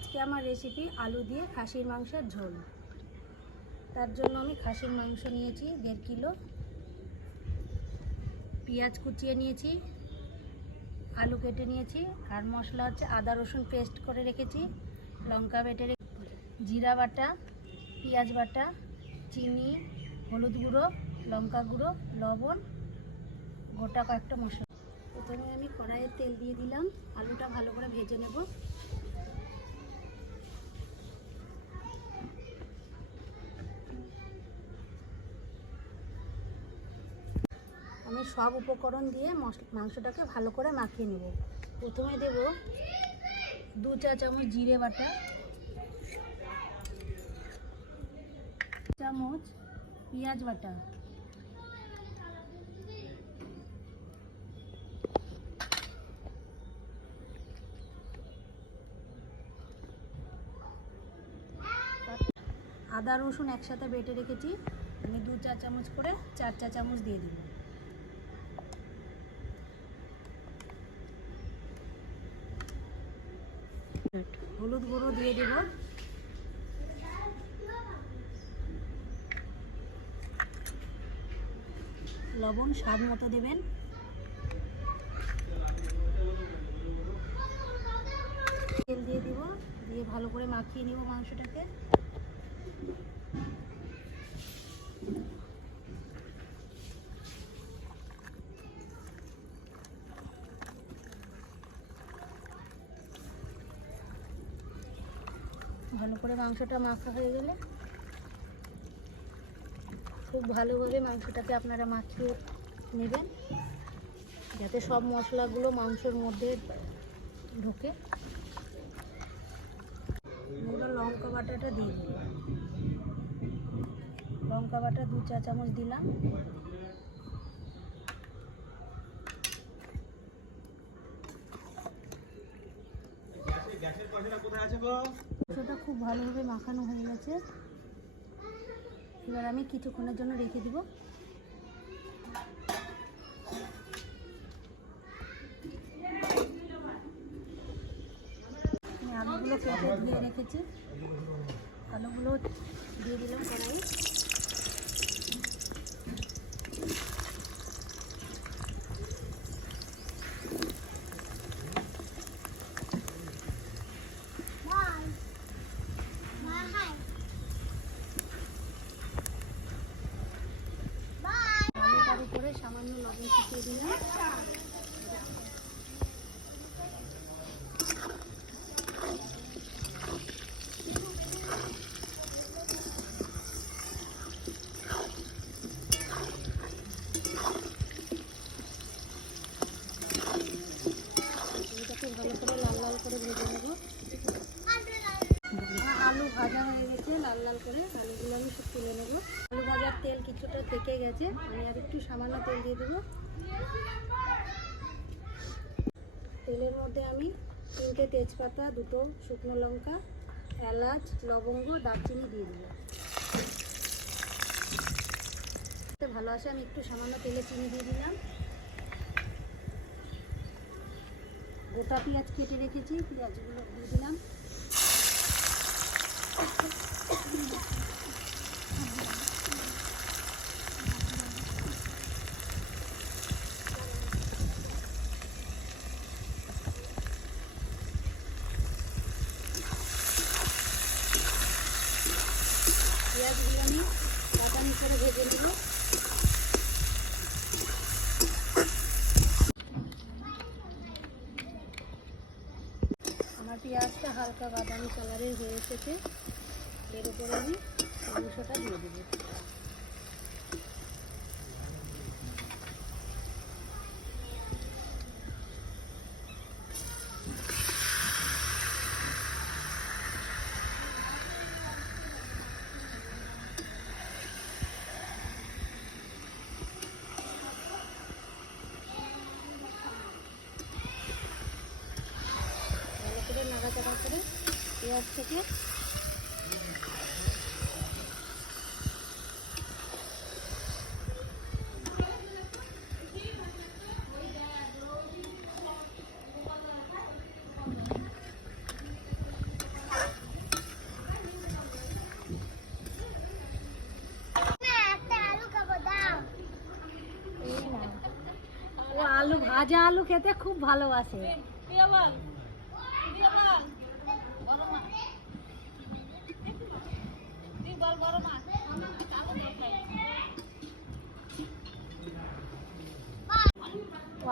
আজকে আমার রেসিপি আলু দিয়ে খাসির মাংসের ঝোল। তার জন্য আমি খাসির মাংস নিয়েছি, দেড় কিলো। পেঁয়াজ কুচিয়ে নিয়েছি, আলু কেটে নিয়েছি, আর মশলা হচ্ছে আদা রসুন পেস্ট করে রেখেছি, লঙ্কা বেটে জিরা বাটা, পেঁয়াজ বাটা, চিনি, হলুদ গুঁড়ো, লঙ্কা গুঁড়ো, লবণ, গোটা কয়েকটা মশলা। প্রথমে আমি কড়াইয়ে তেল দিয়ে দিলাম, আলুটা ভালো করে ভেজে নেব। আমি সব উপকরণ দিয়ে মাংসটাকে ভালো করে মাখিয়ে নেব। প্রথমে দেব দু চা চামচ জিরে বাটা চামচ পেঁয়াজ বাটা, আদা রসুন একসাথে বেটে রেখেছি। আমি দু চা চামচ করে চার চা চামচ দিয়ে দিব হলুদ গুঁড়ো দিয়ে দেব। লবণ স্বাদ মতো দেবেন। তেল দিয়ে দিব, দিয়ে ভালো করে মাখিয়ে নিব মাংসটাকে। করে মাংসটা মাখা হয়ে গেলে খুব ভালোভাবে মাংসটাকে আপনারা মাখিয়ে নেবেন, যাতে সব মশলাগুলো মাংসের মধ্যে ঢোকে। লঙ্কা বাটাটা দিয়ে লঙ্কা বাটা দু চা চামচ দিলাম। মাংসটা খুব ভালোভাবে মাখানো হয়ে গেছে। এবার আমি কিছুক্ষণের জন্য রেখে দিব। আলুগুলো কেটে ধুয়ে রেখেছি। আলুগুলো দিয়ে দিলাম কড়াই আলুটার উপরে সামান্য লবণ ছিটিয়ে দিলাম এটাকে ভালো করে লাল লাল করে ভেজে নেব আমার আলু ভাজা হয়ে গেছে লাল লাল করে আলুগুলো আমি সব তুলে নেব আলু ভাজার তেল থেকে গেছে। আমি আর একটু সামান্য তেল দিয়ে দেবো। তেলের মধ্যে আমি তিনটে তেজপাতা, দুটো শুকনো লঙ্কা, এলাচ, লবঙ্গ, দারচিনি দিয়ে দেবো। ভালো আসে, আমি একটু সামান্য তেলে চিনি দিয়ে দিলাম। গোটা পেঁয়াজ কেটে রেখেছি, পেঁয়াজগুলো দিয়ে দিলাম পেঁয়াজগুলো আমি বাটানি করে আমার পেঁয়াজটা হালকা বাদামি কালারের হয়ে এসেছে। এর উপরে আমি মাংসটা দিয়ে দেবো। कटा कटा कर आलू भाजा आलू खेते खूब भलोबाशे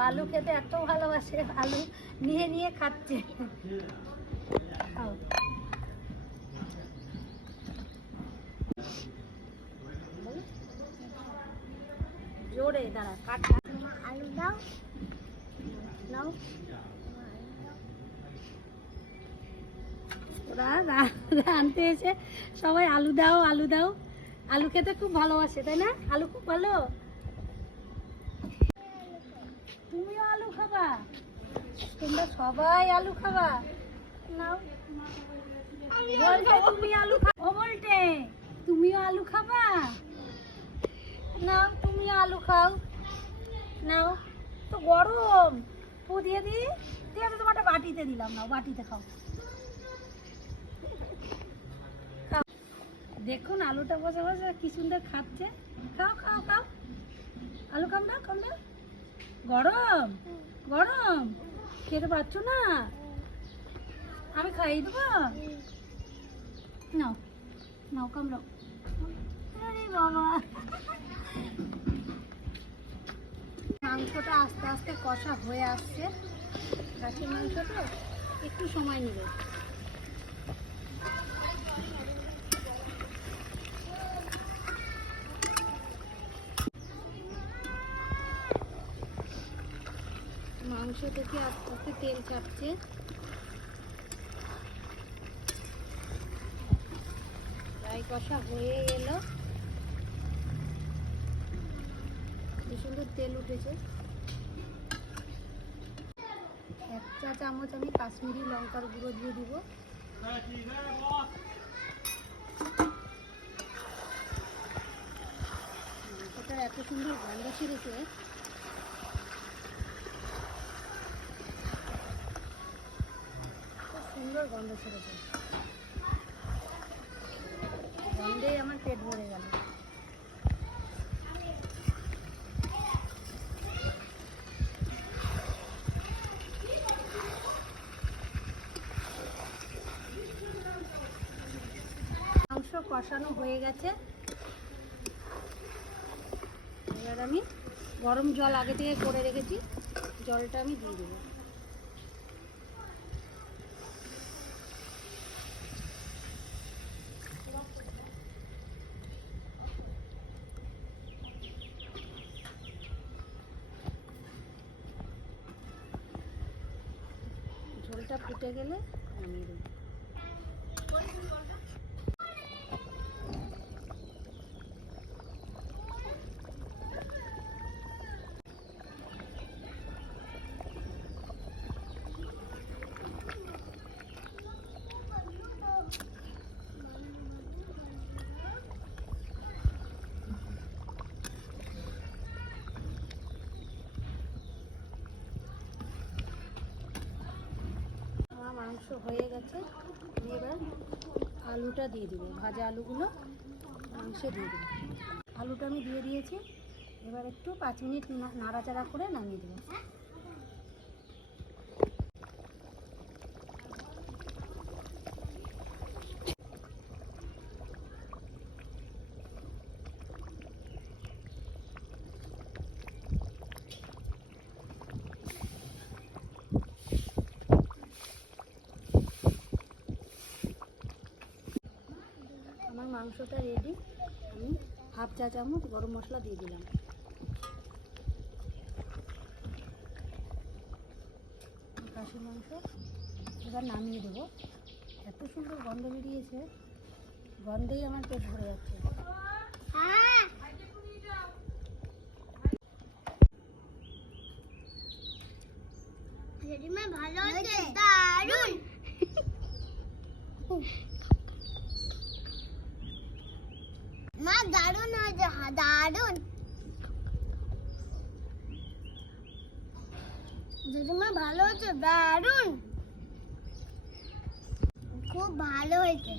আলু খেতে এত ভালোবাসে আলু নিয়ে নিয়ে খাচ্ছে। জোরে দাঁড়া কাটা। আলু দাও নাও। ওরা আনতে এসে সবাই আলু দাও আলু দাও। আলু খেতে খুব ভালোবাসে তাই না? আলু খুব ভালো? তুমিও আলু খাবা? তোমরা সবাই আলু খাবা? খাও। গরম। দিয়ে তো তোমারটা বাটিতে দিলাম, নাও, বাটিতে খাও। খাও। দেখুন আলুটা বসে বসে কি সুন্দর খাচ্ছে। খাও খাও খাও। আলু খাম দাও গরম? গরম? খেতে পারছ না? আমি খাইয়ে দেবো? নাও নাও কামড়াও। মাংসটা আস্তে আস্তে কষা হয়ে আসছে। গাছের মাংস তো একটু সময় নেবে। মাংস থেকে আস্তে আস্তে তেল ছাড়ছে প্রায় কষা হয়ে এলো। কি সুন্দর তেল উঠেছে। এক চা চামচ আমি কাশ্মীরি লঙ্কার গুঁড়ো দিয়ে দিব। এত সুন্দর গন্ধ ছিঁড়েছে। সুন্দর গন্ধ ছেড়েছে গন্ধেই আমার পেট ভরে গেল। মাংস কষানো হয়ে গেছে। এবার আমি গরম জল আগে থেকে করে রেখেছি। জলটা আমি দিয়ে দেবো। ঝোলটা ফুটে গেলে নামিয়ে দেবো আমার মাংস হয়ে গেছে। দিয়ে এবার আলুটা দিয়ে দেবো। ভাজা আলুগুলো মাংসে দিয়ে দেবো। আলুটা আমি দিয়ে দিয়েছি। এবার একটু পাঁচ মিনিট নাড়াচাড়া করে নামিয়ে দেবো আমার মাংসটা রেডি আমি হাফ চা চামচ গরম মশলা দিয়ে দিলাম। খাসি মাংস এবার নামিয়ে দেবো। এত সুন্দর গন্ধ বেরিয়েছে গন্ধেই আমার পেট ভরে যাচ্ছে। ভালো আছে মা দারুণ হ্যাঁ, দারুণ জেঠিমা ভালো হয়েছে? দারুণ খুব ভালো হয়েছে।